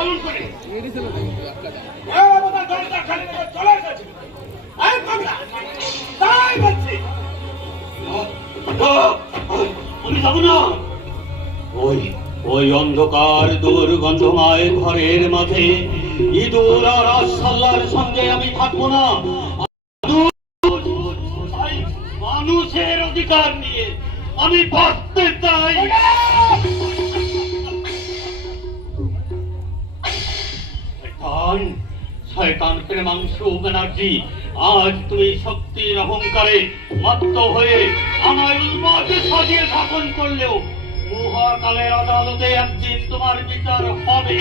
কেমন করে চলে এসেছে তাই বলছি আমি যাবো না। ওই ওই অন্ধকার দুর্গন্ধময় ঘরের মাঝে ইঁদুর আর রাজসাল্লার সঙ্গে আমি থাকবো না। মানুষের অধিকার নিয়ে আমি বাঁচতে চাই। শয়তান প্রেমাংশু ব্যানার্জি, আজ তুমি শক্তির অহংকারে মত্ত হয়ে আমার উন্মাদে সাজিয়ে শাসন করলেও মহাকালের আদালতে একদিন তোমার বিচার হবে।